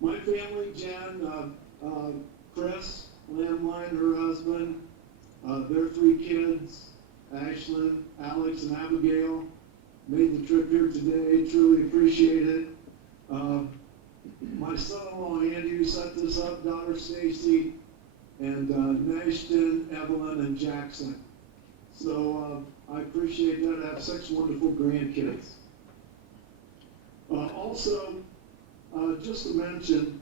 my family, Jen, Chris, Landline, her husband, their three kids, Ashlyn, Alex, and Abigail, made the trip here today. Truly appreciate it. My son-in-law, Andy, who set this up, daughter Stacy, and Nashton, Evelyn, and Jackson. So I appreciate that. I have 6 wonderful grandkids. Also, just to mention,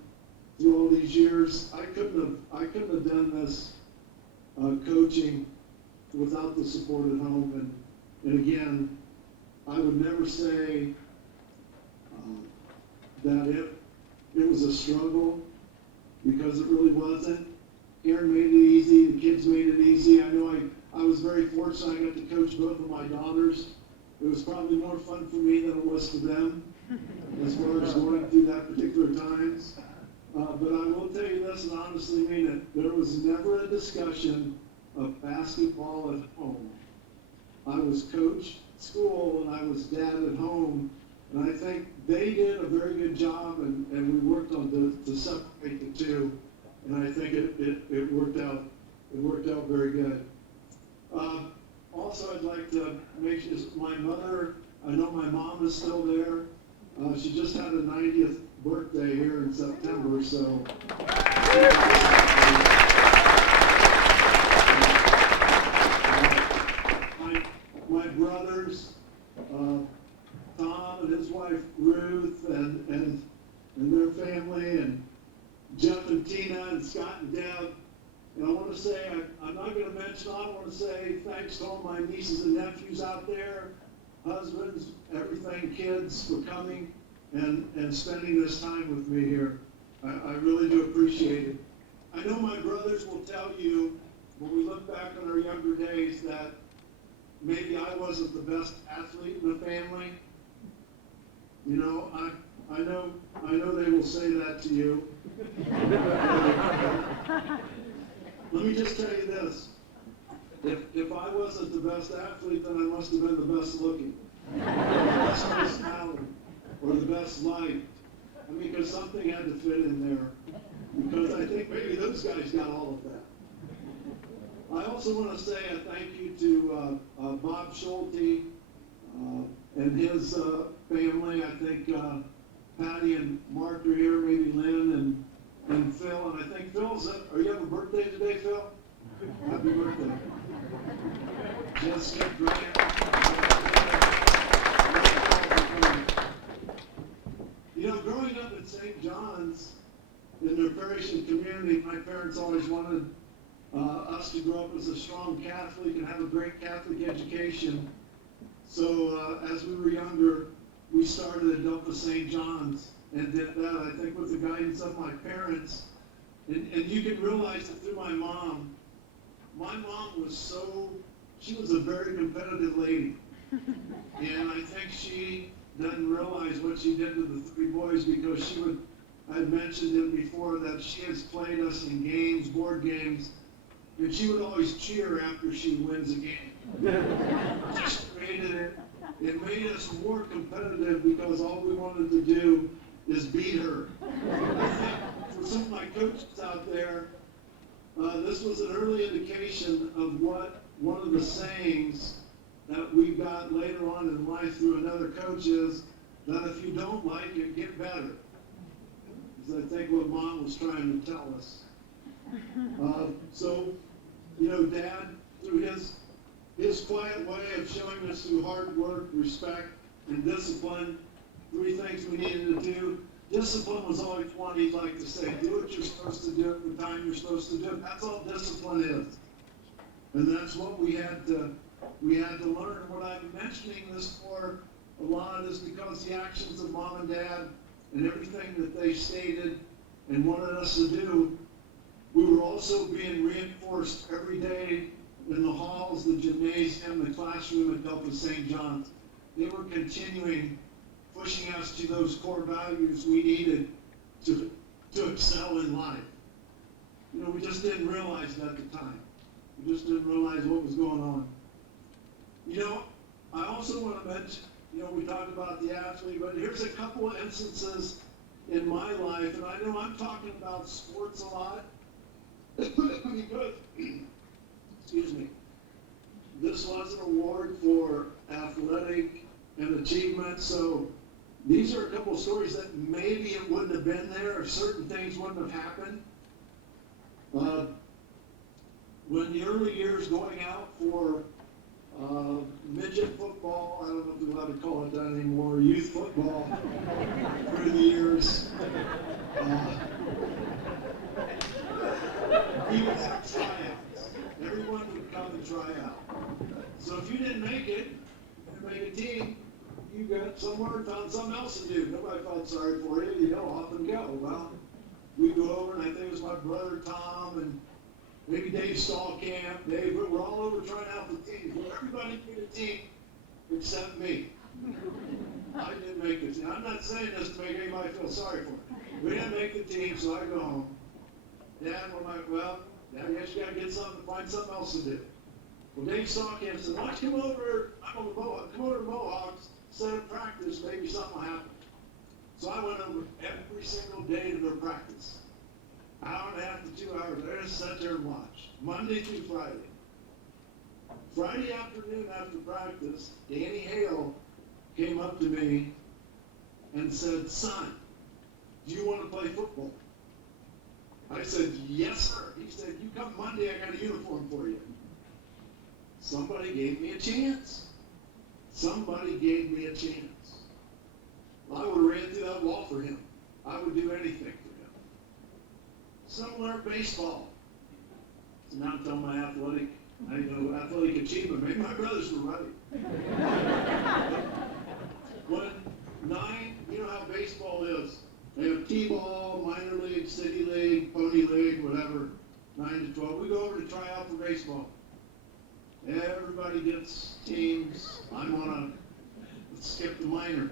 through all these years, I couldn't have done this coaching without the support at home. And again, I would never say that it was a struggle, because it really wasn't. Karen made it easy, the kids made it easy. I know I was very fortunate I got to coach both of my daughters. It was probably more fun for me than it was for them, as far as going through that particular times. But I will tell you this, and honestly mean it, there was never a discussion of basketball at home. I was coach at school and I was dad at home, and I think they did a very good job, and we worked on to separate the two, and I think it worked out. It worked out very good. Also, I'd like to make sure my mother, I know my mom is still there. She just had a 90th birthday here in September, so. My brothers, Tom and his wife Ruth, and their family, and Jeff and Tina, and Scott and Deb. And I want to say, I'm not going to mention, I want to say thanks to all my nieces and nephews out there, husbands, everything, kids, for coming and spending this time with me here. I really do appreciate it. I know my brothers will tell you, when we look back on our younger days, that maybe I wasn't the best athlete in the family. You know, I know they will say that to you. Let me just tell you this. If I wasn't the best athlete, then I must have been the best looking, or the best personality, or the best liked. I mean, because something had to fit in there. Because I think maybe those guys got all of that. I also want to say a thank you to Bob Schulte and his family. I think Patty and Mark are here, maybe Lynn and Phil. And I think Phil's, are you having a birthday today, Phil? Happy birthday. Jessica, Grant. You know, growing up at St. John's, in their parish and community, my parents always wanted us to grow up as a strong Catholic and have a great Catholic education. So as we were younger, we started at Delta St. John's and did that, I think, with the guidance of my parents. And you can realize that through my mom she was a very competitive lady. And I think she doesn't realize what she did to the three boys, because I'd mentioned it before, that she has played us in games, board games, and she would always cheer after she wins a game. Just created it. It made us more competitive because all we wanted to do is beat her. I think for some of my coaches out there, this was an early indication of what one of the sayings that we got later on in life through another coach is, that if you don't like it, get better. Is I think what Mom was trying to tell us. So, Dad, through his quiet way of showing us through hard work, respect, and discipline, three things we needed to do. Discipline was always one he'd like to say. Do what you're supposed to do at the time you're supposed to do it. That's all discipline is. And that's what we had to learn. And what I'm mentioning this for a lot is because the actions of Mom and Dad and everything that they stated and wanted us to do, we were also being reinforced every day in the halls, the gymnasium, the classroom at Delta St. John's. They were continuing pushing us to those core values we needed to excel in life. We just didn't realize it at the time. We just didn't realize what was going on. I also want to mention, we talked about the athlete, but here's a couple of instances in my life, and I know I'm talking about sports a lot, because, excuse me, this was an award for athletic and achievement, so these are a couple of stories that maybe it wouldn't have been there if certain things wouldn't have happened. When the early years going out for midget football, I don't know if they're allowed to call it that anymore, youth football, through the years, we would have tryouts. Everyone would come and try out. So if you didn't make it, make a team, you got somewhere and found something else to do. Nobody felt sorry for you, off and go. Well, we go over, and I think it was my brother Tom and maybe Dave Stallcamp, Dave, we're all over trying out the team. Well, everybody made a team except me. I didn't make the team. I'm not saying this to make anybody feel sorry for me. We didn't make the team, so I go home. Dad, we're like, well, Dad, I guess you gotta get something, find something else to do. Well, Dave Stallcamp said, why don't you come over, I'm on the Mohawks, come over to Mohawks, set up practice, maybe something will happen. So I went over every single day to their practice. Hour and a half to 2 hours, I just sat there and watched, Monday through Friday. Friday afternoon after practice, Danny Hale came up to me and said, son, do you want to play football? I said, yes, sir. He said, you come Monday, I got a uniform for you. Somebody gave me a chance. Somebody gave me a chance. I would have ran through that wall for him. I would do anything for him. Similar baseball. So now I'm telling my athletic achievement. Maybe my brothers were right. When 9, you know how baseball is. They have T-ball, minor league, city league, pony league, whatever, 9 to 12. We go over to try out for baseball. Everybody gets teams. I'm on let's skip the minor.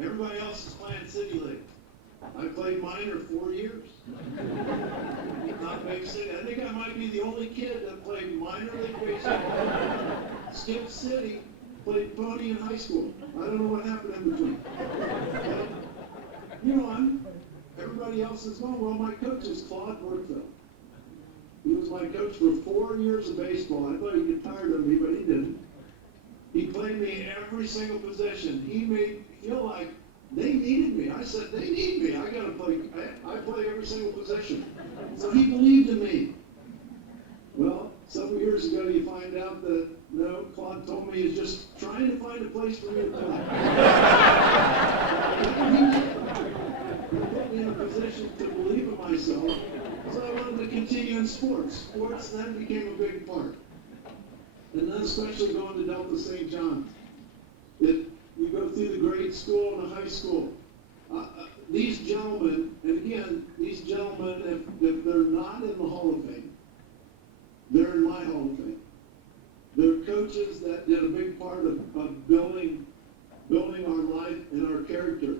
Everybody else is playing city league. I played minor 4 years. Not big city. I think I might be the only kid that played minor league baseball, skipped city, played pony in high school. I don't know what happened in between. Everybody else is going. Well, my coach is Claude Bertling. He was my coach for 4 years of baseball. I thought he'd get tired of me, but he didn't. He played me every single position. He made me feel like they needed me. I said, they need me. I got to play. I play every single position. So he believed in me. Well, several years ago, you find out that, no, Claude told me he's just trying to find a place for me to play. He put me in a position to believe in myself, so I wanted to continue in sports. Sports then became a big part. And then especially going to Delta St. John's. You go through the grade school and the high school. These gentlemen, and again, these gentlemen, if they're not in the Hall of Fame, they're in my Hall of Fame. They're coaches that did a big part of building our life and our character.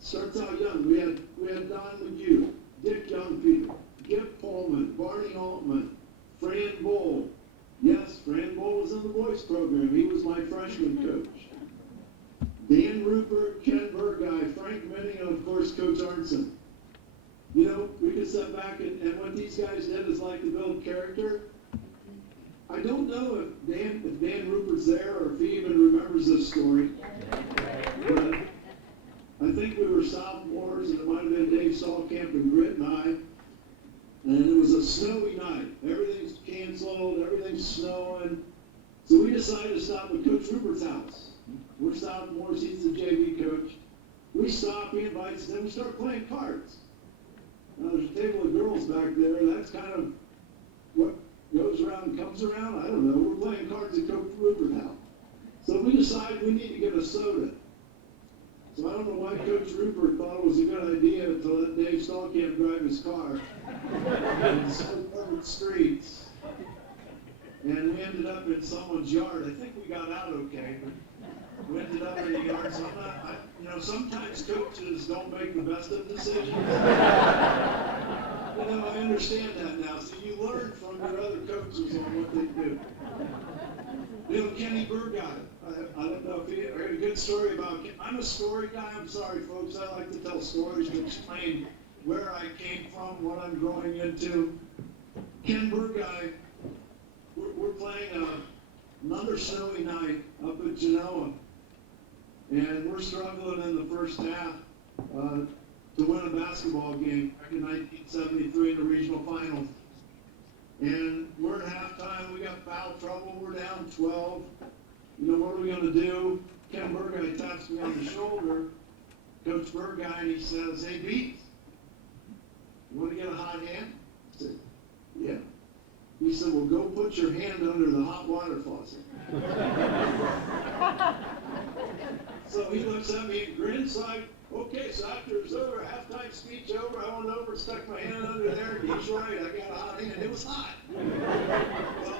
Starts out young. We had Don McHugh, Dick Youngpeter, Gip Pullman, Barney Altman, Fran Bowl. Yes, Fran Bowl was in the boys program. He was my freshman coach. Dan Rupert, Ken Burguy, Frank Minning, and of course Coach Arnson. You know, we could step back and what these guys did is like to build character. I don't know if Dan Rupert's there or if he even remembers this story. But I think we were sophomores, and it might have been Dave Stallcamp and Grit and I. And it was a snowy night. Everything's canceled, everything's snowing. So we decided to stop at Coach Rupert's house. We're sophomores, he's the JV coach. We stop, he invites us, and we start playing cards. Now there's a table of girls back there. That's kind of what goes around and comes around. I don't know. We're playing cards at Coach Rupert's house. So we decided we need to get a soda. So I don't know why Coach Rupert thought it was a good idea to let Dave Stallcamp drive his car in snow-covered streets. And we ended up in someone's yard. I think we got out okay, but we ended up in the yard. So sometimes coaches don't make the best of decisions. I understand that now. So you learn from your other coaches on what they do. Kenny Burguy. I don't know if I heard a good story about Ken. I'm a story guy. I'm sorry, folks. I like to tell stories to explain where I came from, what I'm growing into. Ken Burguy, we're playing another snowy night up at Genoa. And we're struggling in the first half to win a basketball game back in 1973 in the regional finals. And we're at halftime, we got foul trouble, we're down 12. What are we going to do? Ken Burguy taps me on the shoulder, Coach Burguy, and he says, "Hey, Beats, you want to get a hot hand?" I said, "Yeah." He said, "Well, go put your hand under the hot water faucet." So he looks at me and grins like, "Okay, so after it's over, halftime speech over, I went over and stuck my hand under there, and he's right, I got a hot hand." It was hot. Well,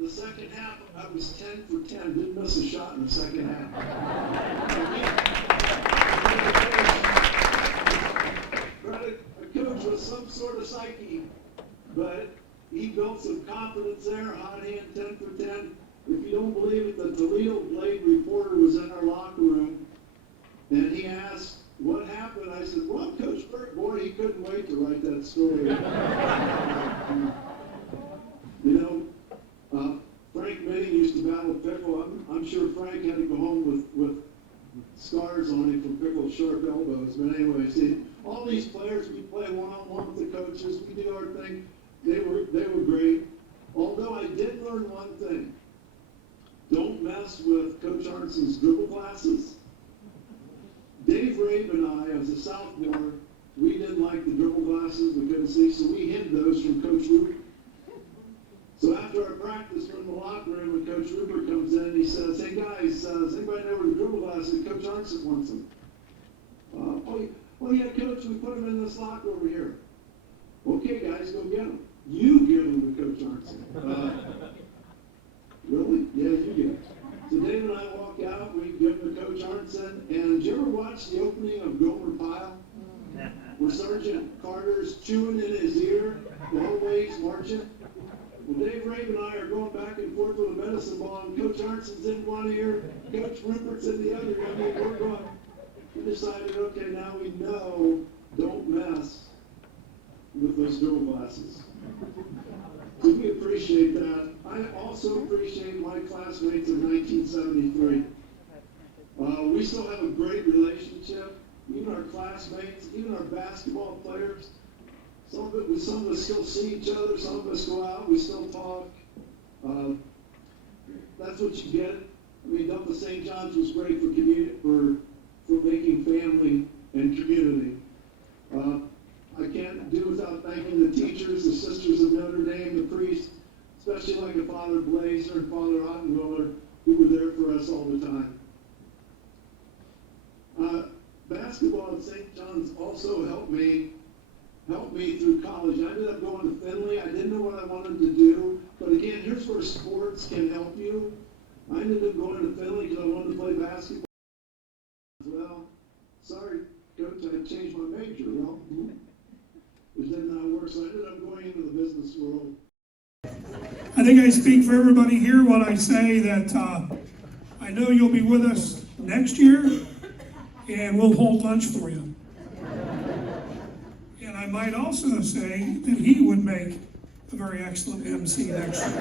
the second half, I was 10 for 10, didn't miss a shot in the second half. A coach with some sort of psyche, but he built some confidence there, hot hand, 10 for 10. If you don't believe it, the Toledo Blade reporter was in our locker room, and he asked, "What happened?" I said, "Well, Coach Burt, boy, he couldn't wait to write that story." Frank Minning used to battle Pickle. I'm sure Frank had to go home with scars on him from Pickle's sharp elbows. But anyway, see, all these players, we play one-on-one with the coaches. We do our thing. They were great. Although I did learn one thing. Don't mess with Coach Arnson's dribble classes. Dave Rabe and I, as a sophomore, we didn't like the dribble classes. We couldn't see, so we hid those from Coach Rupert. So after our practice, we're in the locker room, and Coach Rupert comes in and he says, "Hey guys, does anybody know where the dribble classes? Coach Arnson wants them." Oh yeah, Coach, we put them in this locker over here. "Okay, guys, go get them." "You give them to Coach Arnson." Really? Yeah, you get it. So Dave and I walk out, we give them to Coach Arnson, and did you ever watch the opening of Gomer Pyle? Where Sergeant Carter's chewing in his ear, the whole way he's marching? Well, Dave Rabe and I are going back and forth with a medicine ball, and Coach Arnson's in one ear, Coach Rupert's in the other. We're going. We decided, okay, now we know, don't mess with those dribble classes. So we appreciate that. I also appreciate my classmates of 1973. We still have a great relationship. Even our classmates, even our basketball players. Some of us still see each other. Some of us go out. We still talk. That's what you get. I mean, Delta St. John's was great for community, for making family and community. I can't do without thanking the teachers, the Sisters of Notre Dame, the priests, especially like a Father Blazer and Father Ottenwiller, who were there for us all the time. also helped me through college. I ended up going to Finley. I didn't know what I wanted to do, but again, here's where sports can help you. I ended up going to Finley because I wanted to play basketball. Well, sorry, coach, I changed my major. Well, it did not work, so I ended up going into the business world. I think I speak for everybody here when I say that I know you'll be with us next year, and we'll hold lunch for you. And I might also say that he would make a very excellent MC next year.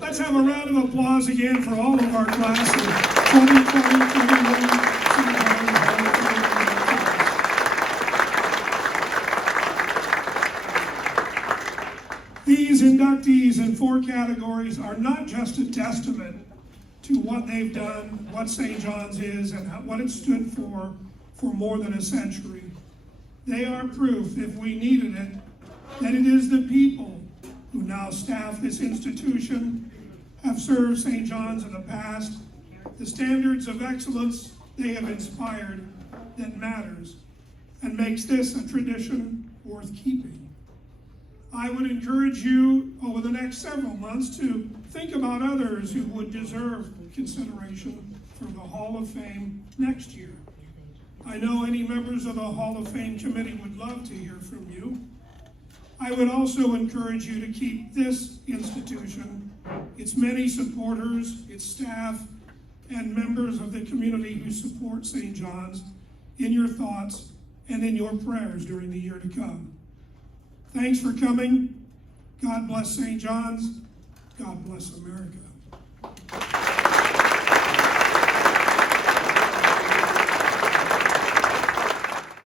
Let's have a round of applause again for all of our classes. 2020, 21. These inductees in 4 categories are not just a testament to what they've done, what St. John's is, and what it stood for more than a century. They are proof, if we needed it, that it is the people who now staff this institution, have served St. John's in the past, the standards of excellence they have inspired that matters and makes this a tradition worth keeping. I would encourage you over the next several months to think about others who would deserve consideration for the Hall of Fame next year. I know any members of the Hall of Fame committee would love to hear from you. I would also encourage you to keep this institution, its many supporters, its staff, and members of the community who support St. John's in your thoughts and in your prayers during the year to come. Thanks for coming. God bless St. John's. God bless America.